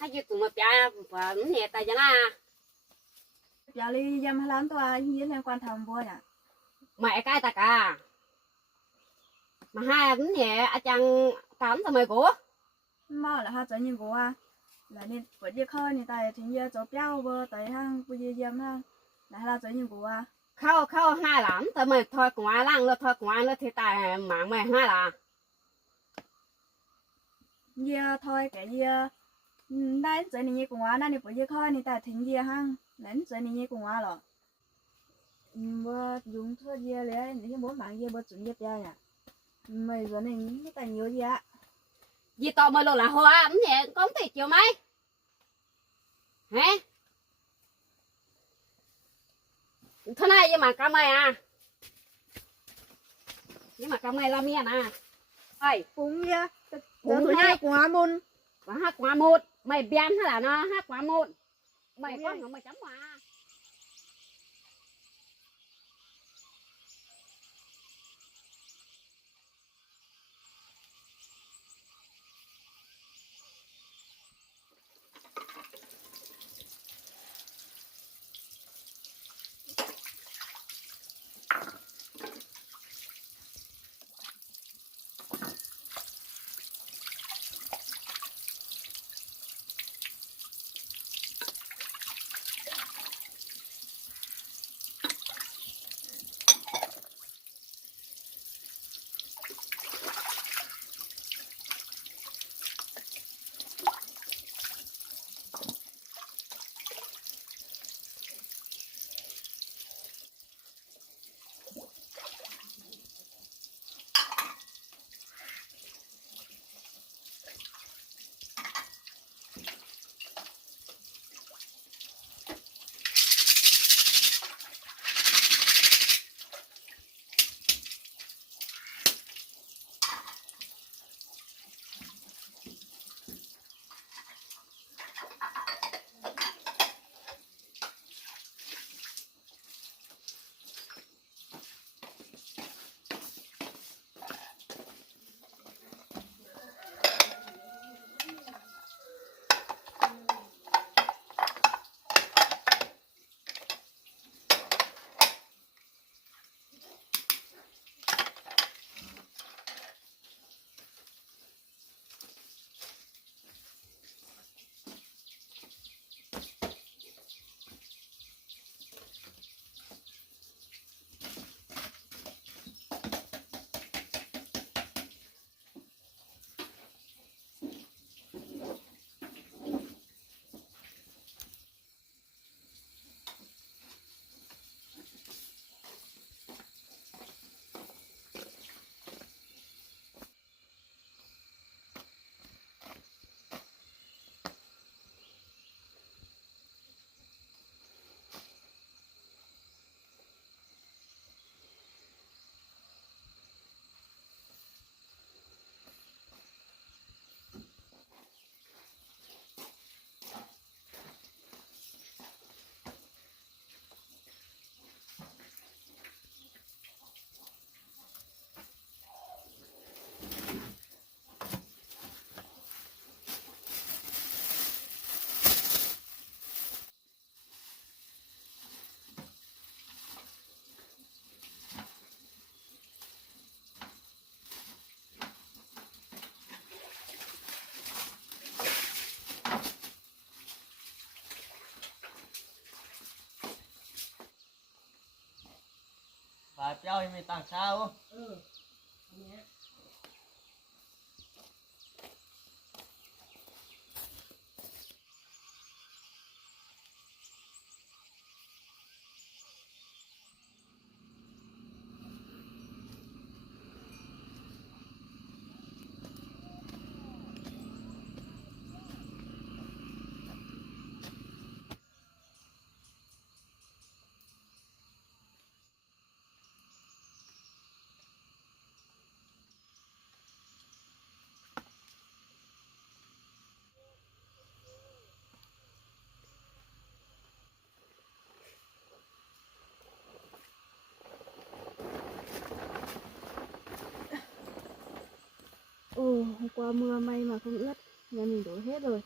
hay như tụi mà cha và nhẹ tay cho na giờ đi dăm hai lắm tôi với liên quan thầm vui à mẹ cái ta cả mà hai nhẹ chăng tám tao mày của mà là hai trở nhiên của là nên với đi khơi này tại thì giờ chỗ béo bơ tại hang bây giờ dăm hang là hai trở nhiên của khâu khâu hai lắm tao mày thôi cùng ai lăng thôi cùng ai thì tài mạng mày hai là giờ thôi cái giờ đây trở nên như của nên với đi khơi này tại thì giờ hang đến trở nên như của rồi bơ dùng thôi giờ lấy những bố mạng giờ bơ chuẩn bị ra nhỉ mày giờ này cái tài nhiều gì ạ vì tao mày là hoa nhẹ có thể chiều mấy hả thế này nhưng mà cam mày à nhưng mà cam mày làm miệng à ơi cũng nha cũng hai quả môn và hát quả một mày biến hay là nó hát quả một mày có nó mày chấm hòa bà chơi mày tặng sao hôm qua mưa may mà không ướt nhà mình đổ hết rồi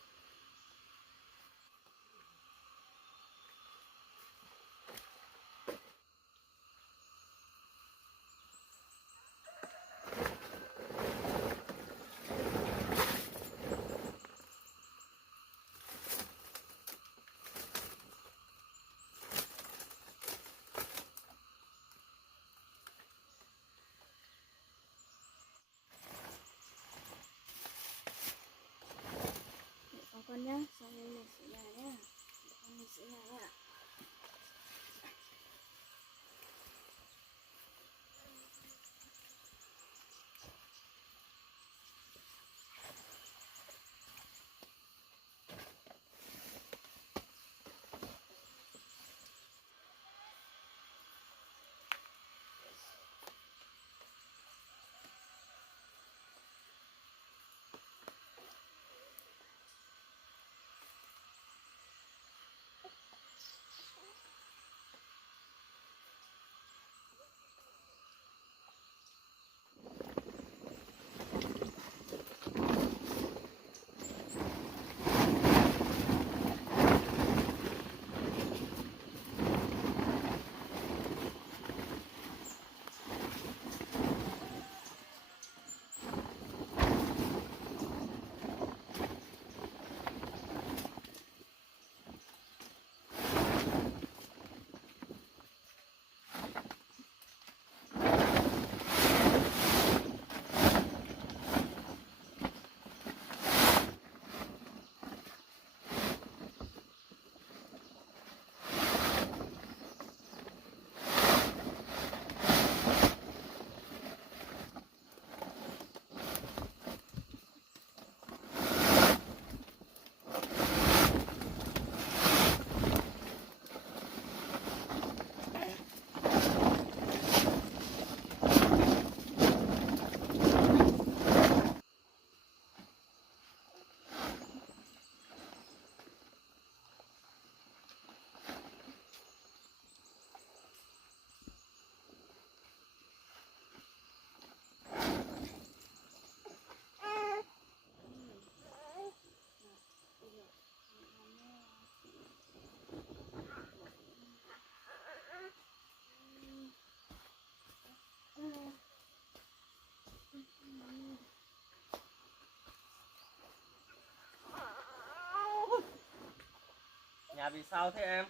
Nhà vì sao thế em?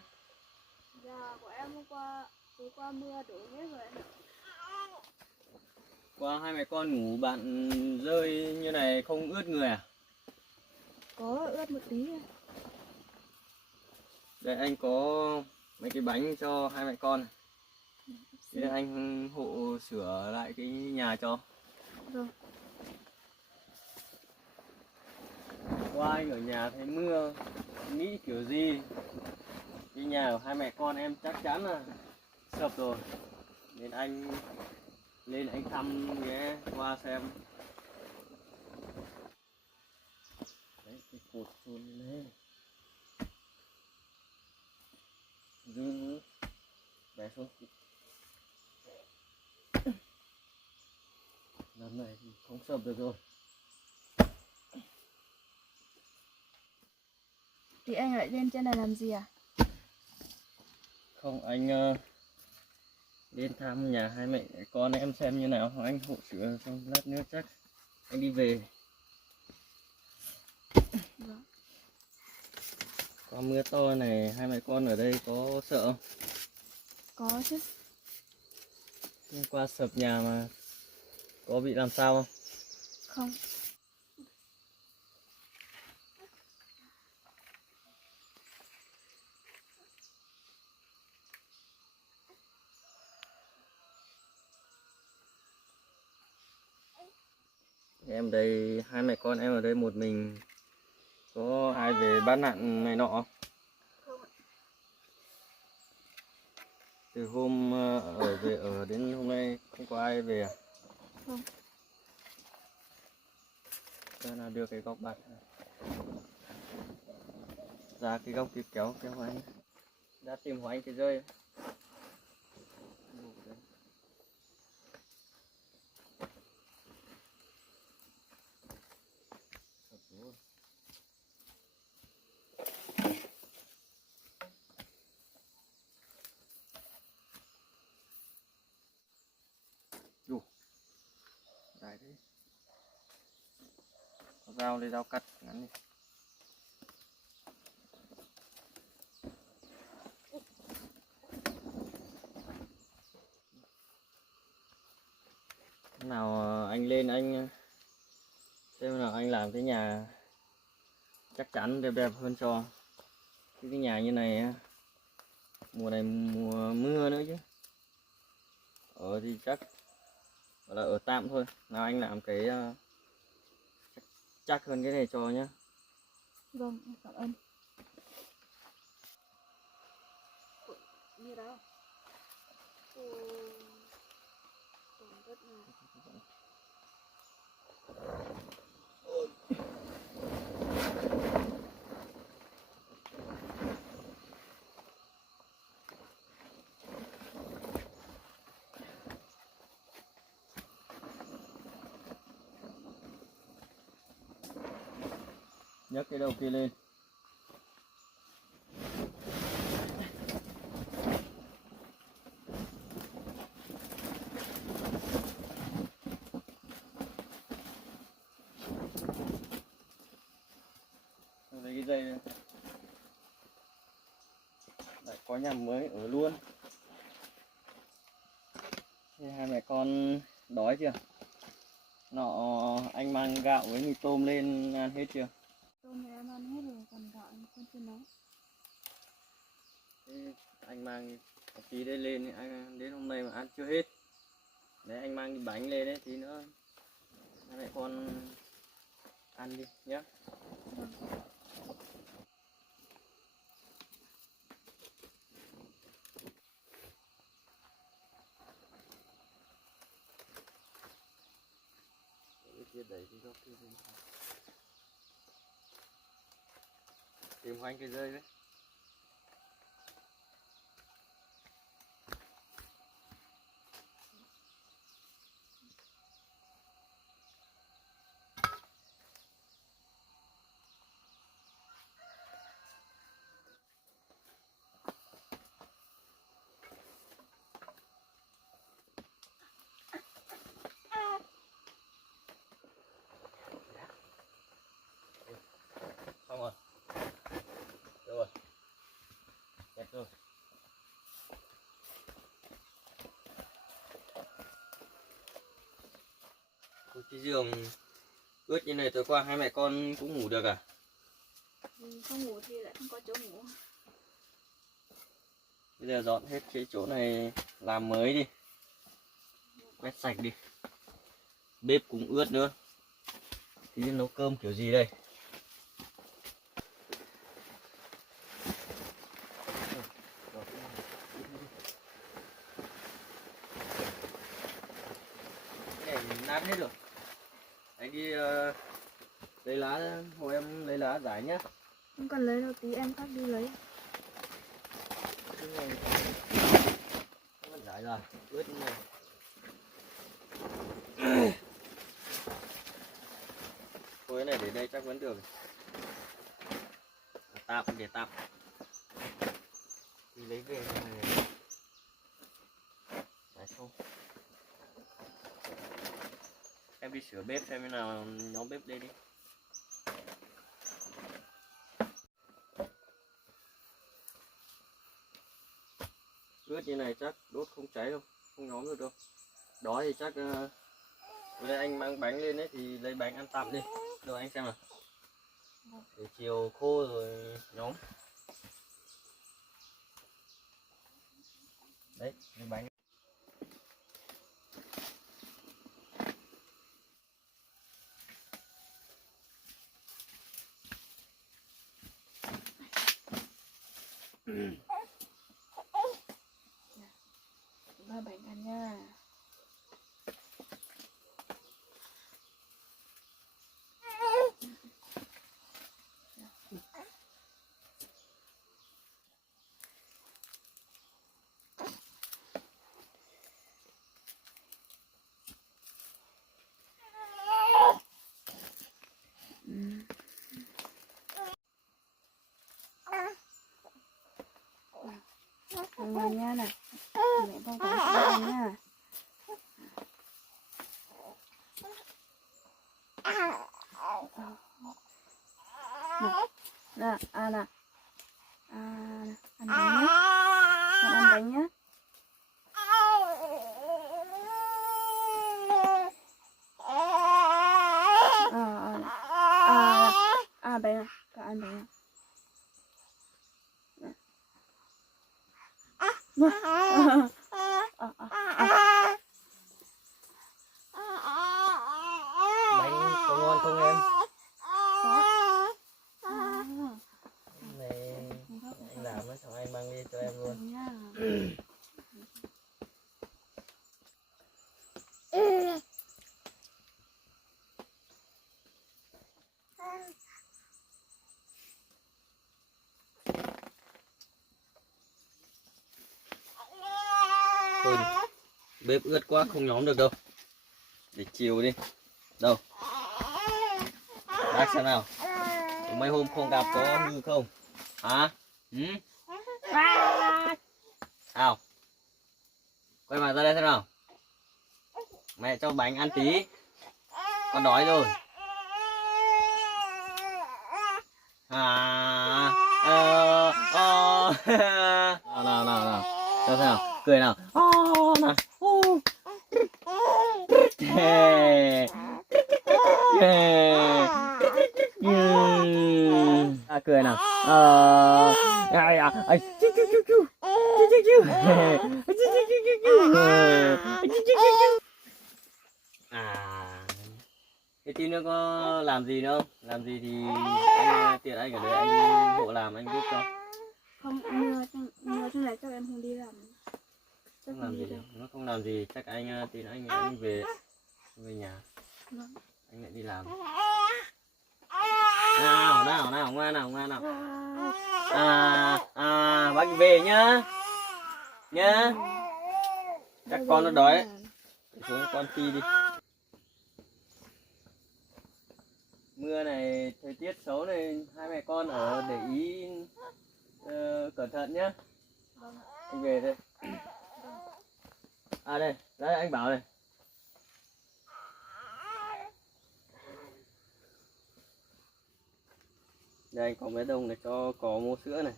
Nhà của em tối qua mưa đổ hết rồi anh ạ. Qua hai mẹ con ngủ bạn rơi như này không ướt người à? Có ướt một tí. Đây anh có mấy cái bánh cho hai mẹ con. Để anh hộ sửa lại cái nhà cho. Rồi. Qua anh ở nhà thấy mưa, nghĩ kiểu gì? Cái nhà của hai mẹ con em chắc chắn là sập rồi. Nên anh lên anh thăm nhé, qua xem. Đấy, cái cột chôn lên. Dư bé xuống. Lần này thì không sập được rồi. Thì anh lại lên trên này làm gì à? Không, anh lên thăm nhà hai mẹ con em xem như nào, anh hộ sửa xong lát nữa chắc anh đi về. Vâng. Qua mưa to này hai mẹ con ở đây có sợ không? Có chứ. Hôm qua sập nhà mà có bị làm sao không? Không. Em đây, hai mẹ con em ở đây một mình, có ai về bắt nạn này nọ không? Từ hôm ở đến hôm nay không có ai về à? Không. Cho nào đưa cái góc bạt ra cái góc kia kéo anh đã tìm của anh cái rơi. Dài thế. Có dao lấy dao cắt ngắn đi. Nào anh lên anh xem nào anh làm cái nhà chắc chắn đẹp đẹp hơn cho cái nhà như này, mùa này mùa mưa nữa chứ. Ở thì chắc gọi là ở tạm thôi. Nào anh làm cái chắc hơn cái này cho nhá. Vâng, em cảm ơn. Như đó. Nhấc cái đầu kia lên. Lấy cái dây này. Lại có nhà mới ở luôn. Thế hai mẹ con đói chưa? Nọ anh mang gạo với mì tôm lên ăn hết chưa? Tôm thì em ăn hết rồi, còn gạo em không chưa nấu. Thế anh mang một tí đây lên, anh đến hôm nay mà ăn chưa hết. Đấy anh mang cái bánh lên đấy, tí nữa hai mẹ con ăn đi nhé. Vâng. Đẩy cái góc kia lên. Tìm khoanh cái dây đấy. Xong rồi. Được rồi. Cái giường ướt như này tối qua hai mẹ con cũng ngủ được à? Không ngủ thì lại không có chỗ ngủ. Bây giờ dọn hết cái chỗ này làm mới đi, quét sạch đi. Bếp cũng ướt nữa. Thì nấu cơm kiểu gì đây? Cái này nát hết rồi. Anh đi lấy lá, hộ em lấy lá giải nhá. Không cần lấy đâu, tí em tắt đi lấy. Cái này nó giải rồi, ướt như này. Thôi cái này để đây chắc vẫn được. Tạm để tạm. Đi lấy về này. Đấy không. Em đi sửa bếp xem thế nào, nhóm bếp đây đi. Ướt như này chắc đốt không cháy đâu, không nhóm được đâu. Đó thì chắc bữa nay anh mang bánh lên đấy thì lấy bánh ăn tạm đi. Rồi anh xem nào. Để chiều khô rồi nhóm. Đấy, lấy bánh. Ba bánh ăn nha. Ăn nha này. Mẹ con cái ăn nha. Nè, nè. Ăn bánh nhá. Con ăn bánh nhá. Bánh à. Con ăn bánh à. Bánh có ngon không em? Này anh làm nó xong anh mang đi cho em luôn. Thôi đi. Bếp ướt quá không nhóm được đâu. Để chiều đi. Đâu? Bác xem nào. Mấy hôm không gặp có hư không? Hả? Ừ? Nào. Quay mặt ra đây xem nào. Mẹ cho bánh ăn tí. Con đói rồi. Nào. Cho xem nào. Cười nào. Nào. Cười nào. Thế tí nữa có làm gì nữa không? Làm gì thì anh tiện anh ở đây anh hộ làm anh giúp cho. Không, nhờ thế này chắc em không đi làm. Không làm gì đâu. Nó không làm gì chắc anh tí nữa anh về nhà. Vâng. Anh lại đi làm. Nào, ngoan nào. Bác về nhá. Nhá. Chắc con nó đói đấy. Xuống con phi đi. Mưa này, thời tiết xấu này, hai mẹ con ở để ý cẩn thận nhá. Anh về đây. Đây, đấy anh bảo này. Đây anh có mấy đồng này cho có mua sữa này.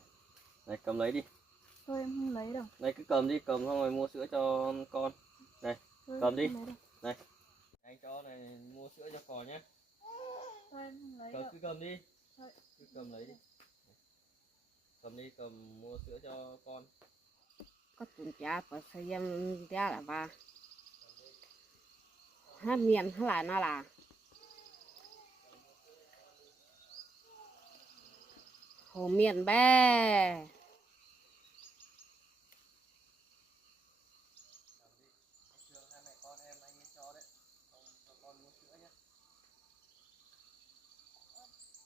Này cầm lấy đi. Thôi em không lấy đâu. Đây cứ cầm đi, cầm xong rồi mua sữa cho con. Này, cầm đi. Này. Anh cho này mua sữa cho cò nhé. Thôi lấy Cầm rồi. cứ cầm đi. Thôi. Cứ cầm lấy đi. Cầm đi, cầm mua sữa cho con. có tuần cha có thời gian ra là ba hát miền hay là nó là hồ miền bé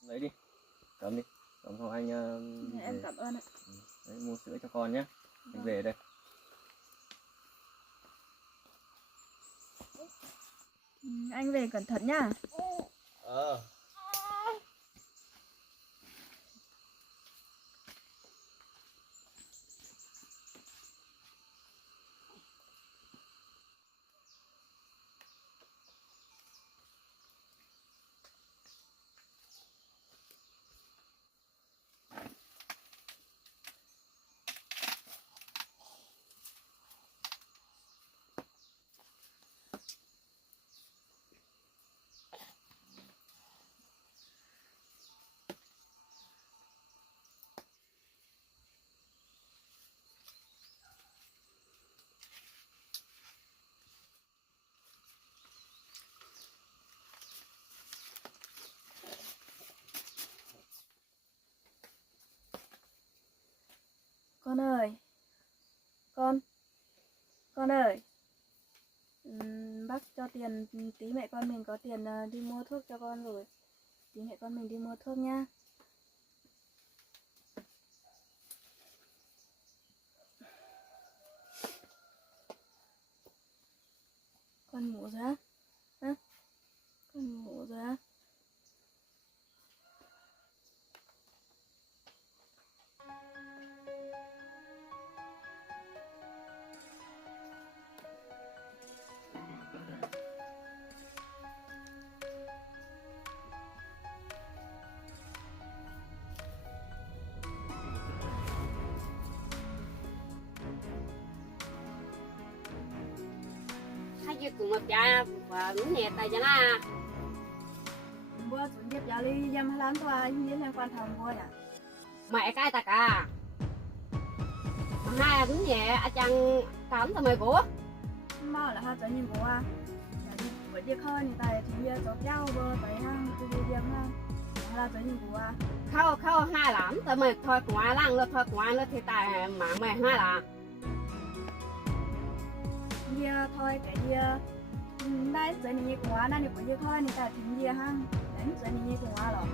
Lấy đi, cầm đi, cầm không anh Em về. cảm ơn ạ. Đấy, mua sữa cho con nhé. Anh về đây. Anh về cẩn thận nhá. Ờ. Con ơi, con ơi, bác cho tiền tí mẹ con mình có tiền đi mua thuốc cho con rồi, tí mẹ con mình đi mua thuốc nhá. Con ngủ rồi á? Hả? Con ngủ rồi á? hay như cùng một cha và nhẹ tay cho na Bữa chuẩn bị giờ đi dăm lắm toa những liên quan thằng bữa nhỉ? mẹ cái ta cả hai cũng nhẹ à chăng tám tao mày của Mà là hai cháu nhìn bố à? Bữa đi khơi thì tại thì giờ cháu giao bơ tại hang tôi đi dăm ha. Là cháu nhìn bố à? khâu khâu hai lắm tao mày thôi của ai lăng thôi của ai nó thì tài mạng mày hai là Giờ thôi cái giờ đây cháu nhìn của ai nên bữa đi khơi thì tại thì giờ hang đến cháu nhìn của ai rồi?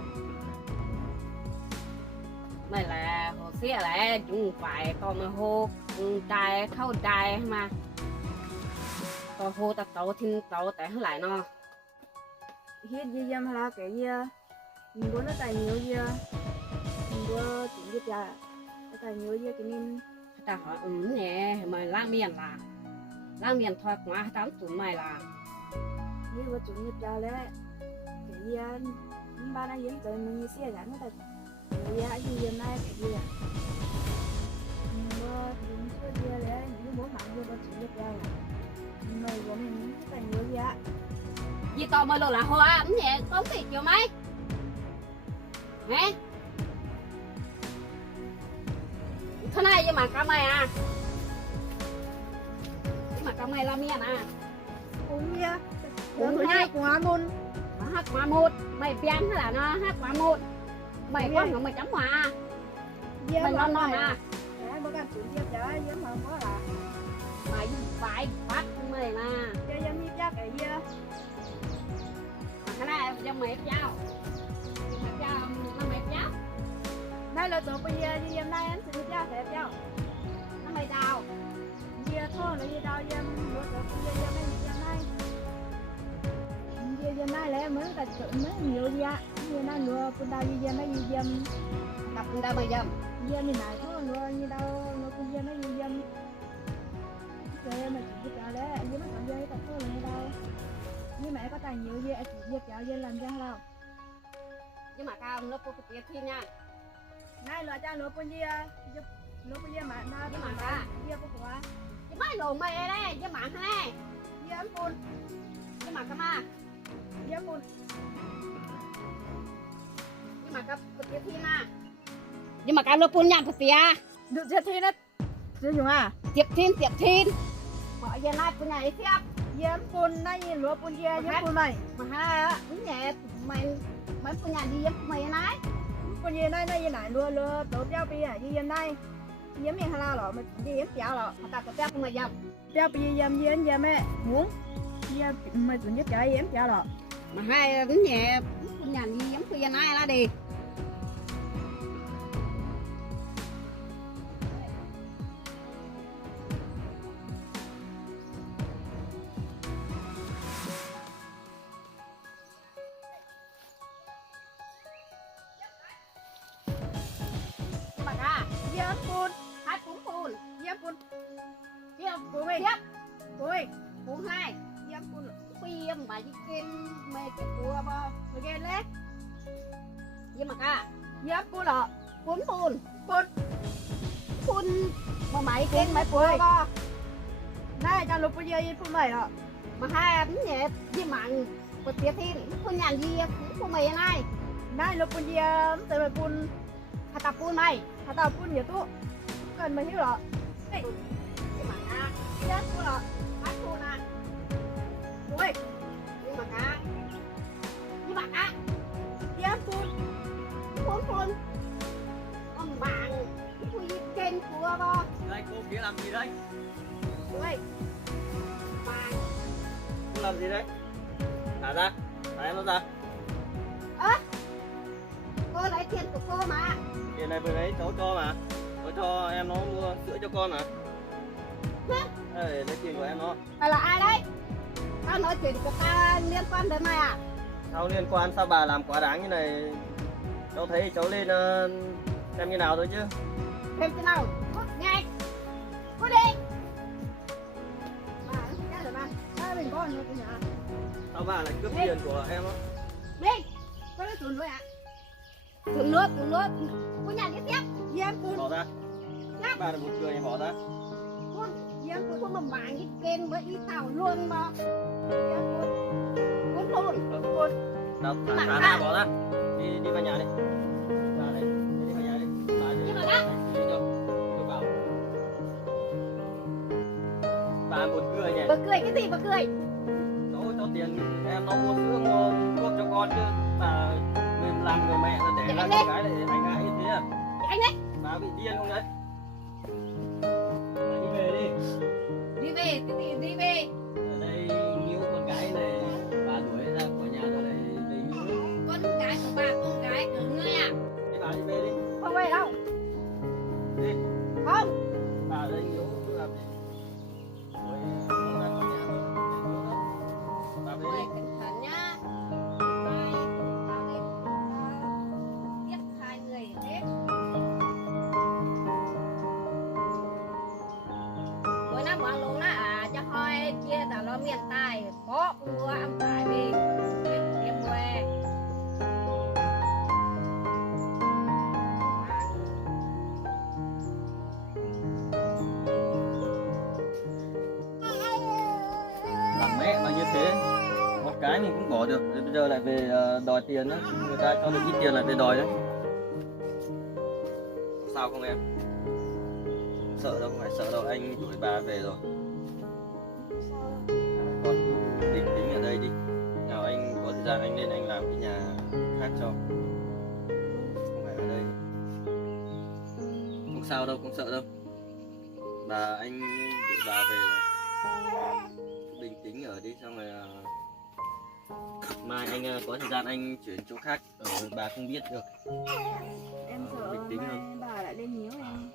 mày là hồ xía là chúng phải còn mà hô trai khâu trai mà còn hô ta tàu thiên tàu tại lại nó Hết gì dăm là cái giờ bữa nó tại nhiều giờ bữa chuẩn bị giờ tại nhiều giờ cái nên ta hỏi nhẹ mày lang miền thôi của ai tám tuổi mày là như bữa chuẩn bị giờ đấy cái giờ ba nó diễn tới mình xe gắn nó tại cái giờ gì giờ này cái gì à? Bữa chuẩn bị giờ đấy những bố mạng bữa chuẩn bị giờ mày của mình tại nhiều giờ vì tao mày là hoa nhẹ có gì chưa mấy nghe thế này nhưng mà các mày à nhưng mà các mày làm miền à cũng như cũng thứ hai của môn nó hát quả một mày pian hay là nó hát quả một mày có không mày chấm hòa mày non non à đấy bữa ăn chuẩn bị giờ giống mà có là mày phải bắt mày mà giờ giống như chắc cái giờ cái này cho mày cháu nó mày cháu nay là tổ bây giờ đi hôm nay anh sẽ cho phép cháu nó mày đào giờ thôi là giờ đâu giờ bữa tổ bây giờ giờ nay giờ nay là mới là chuẩn mới nhiều gì á giờ nay nữa con đào giờ mấy giờ tập ra mày dầm giờ như này thôi nữa như đâu nó cũng giờ mấy giờ giờ mà chỉ biết đấy giờ mấy còn giờ tập thôi là như đâu như mẹ có tài nhiều gì chỉ biết cháu giờ làm ra đâu nhưng mà cao nó có cái thi nha nay là cha lúa con gì lúa con gì mà na nhưng mà cả giờ có quả chứ mấy đồ mày đây chứ mà này giờ ăn côn chứ mà cái mà Iya pun. nhưng mà cái tiệp thiên à nhưng mà cái lô pun nhang phải Được chưa thi nó. Chưa dùng à? tiệp thiên mọi giờ nay pun nhảy tiếp Iya pun nay lúa pun iya iya pun mày. mà hai á nhẹ mày mấy pun nhảy đi mày này Pun iya nay nay này lúa lúa tổ béo bì à iya nay. Iya miệng halal rồi mà đi yếm béo rồi. mà ta có tiếp mày dập Béo bì yếm iya mẹ. Muốn. Iya mày tụi nhếp trái yếm béo rồi. mà hai nhẹ pun nhảy đi pun nhảy này là đi mà cả Iya pun. hai cũng pun Iya pun. tiếp Pun mày. tiếp Pun. pun hai Iya pun. phim mà đi kênh mày cái cua bao Mày ghen lé. nhưng mà cả Iya pun rồi. pun Pun. pun mà mày kênh mày cua bao Này cho lúa pun iya pun mày rồi. mà hai anh nhẹ với mạng một tiết thì pun nhàn gì pun mày này Này lúa pun iya từ mày pun. hạt tạp pun mày Hả tao pun nhiều tu. Cần mày hiểu rồi. nhưng mà cả Iya pun rồi. hai pun à Ui. nhưng mà cả Iya pun. pun ông bạn pun kênh cua bao Đây cô kia làm gì đấy? Ui. bạn Cô làm gì đấy? Thả ra. Thả em nó ra. cô lấy tiền của cô mà Tiền này vừa đấy cháu cho mà. Cháu cho em nó mua sữa cho con mà. Đây, lấy tiền của em nó. mày là ai đấy tao nói chuyện của ta liên quan đến mày à Sao liên quan, sao bà làm quá đáng như này? Cháu thấy cháu lên xem như nào thôi chứ. thêm thế nào nghe cô đi mà cái rồi mà Hai mình con nữa kìa. Sao bà lại cướp tiền của em á? đi có cái tuần nữa ạ tuần nước cô nhà đi tiếp Iya pun. Bỏ ra. Bà là một người thì bỏ ra. con cô mà bạn đi kênh với đi tàu luôn mà Iya pun. con luôn Pun. Đâu, thả ra bỏ ra. Đi vào nhà đi. Ra đây, đi vào nhà đi. Bà đi. nhưng mà đã Đi cho. Tôi bảo. Bà một người nhỉ? bà cười cái gì bà cười Cháu cho tiền em nó mua sữa mua thuốc cho con chứ. Bà mình làm người mẹ rồi để ra con gái lại hành hạ như thế à? anh đấy Bà bị điên không đấy? Bà đi về đi. đi về cái gì đi về Ở đây níu con gái này, bà đuổi ra khỏi nhà rồi này về níu. con gái của bà con gái của ngươi à Thế bà đi về đi. không về đâu Đi. không Bà ở đây níu làm gì? Đuổi con ra khỏi nhà rồi. Bà về mày đi. cẩn thận nhá mai tao lên giết hai người hết mỗi năm bọn luôn á à cho hơi chia tao lo miền Tây có mua ăn tải về tiêm về Làm mẹ mà như thế, một cái mình cũng bỏ được, rồi bây giờ lại về đòi tiền nữa, người ta cho được ít tiền lại về đòi đấy. Sao không em? Sợ đâu, không phải sợ đâu, anh đuổi bà về rồi. Con cứ bình tĩnh ở đây đi. Nào anh có thời gian anh lên anh làm cái nhà khác cho. Không phải ở đây. Không sao đâu, không sợ đâu. Bà anh đuổi bà về rồi. Bình tĩnh ở đi xong rồi mai anh có thời gian anh chuyển chỗ khác ở bà không biết được. Em sợ Bình tĩnh mai hơn. bà lại lên níu em.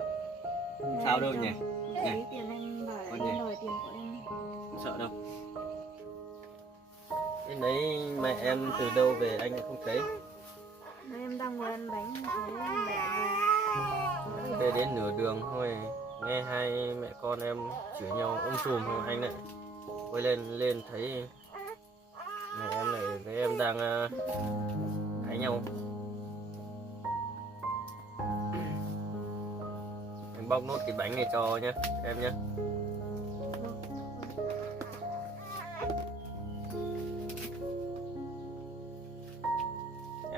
Không sao đâu nhỉ, Lấy tiền em bà lại Con nhỉ? lên đòi tiền của em. không sợ đâu. Cái đấy mẹ em từ đâu về anh lại không thấy. Nay em đang ngồi ăn bánh thấy em mẹ về. Về đến nửa đường thôi nghe hai mẹ con em chửi nhau sùm thôi anh lại quay lên thấy mẹ em này với em đang cãi nhau. Anh bóc nốt cái bánh này cho nhé em nhé.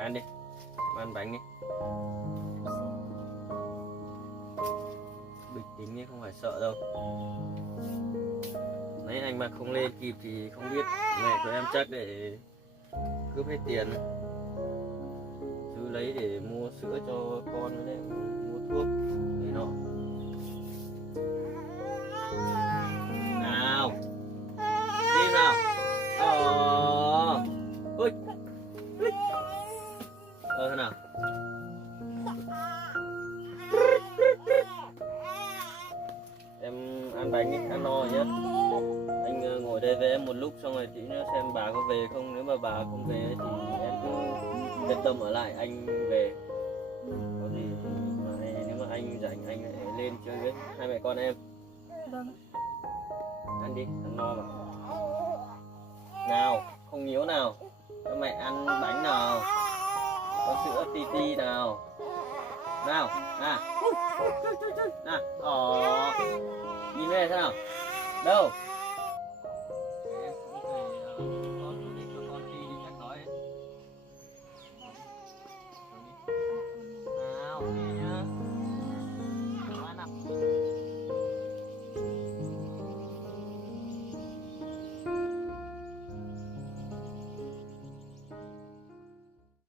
ăn đi, ăn bánh đi. Bình tĩnh nhé, không phải sợ đâu. Nãy anh mà không lên kịp thì không biết mẹ của em chắc để cướp hết tiền, chứ lấy để mua sữa cho con với lại mua thuốc để nọ. Nào đi nào. Ui thế nào. Em ăn bánh đi, ăn no nhé. Anh ngồi đây với em một lúc xong rồi tí nữa xem bà có về không. Nếu mà bà không về thì em cứ yên tâm ở lại, anh về. Có gì nếu mà anh rảnh anh lại lên chơi với hai mẹ con em. Vâng. Ăn đi, ăn no mà. Nào, không nhíu nào. Cho mẹ ăn bánh nào. Có sữa ti ti nào. Nào, nhìn về thế nào. Đâu?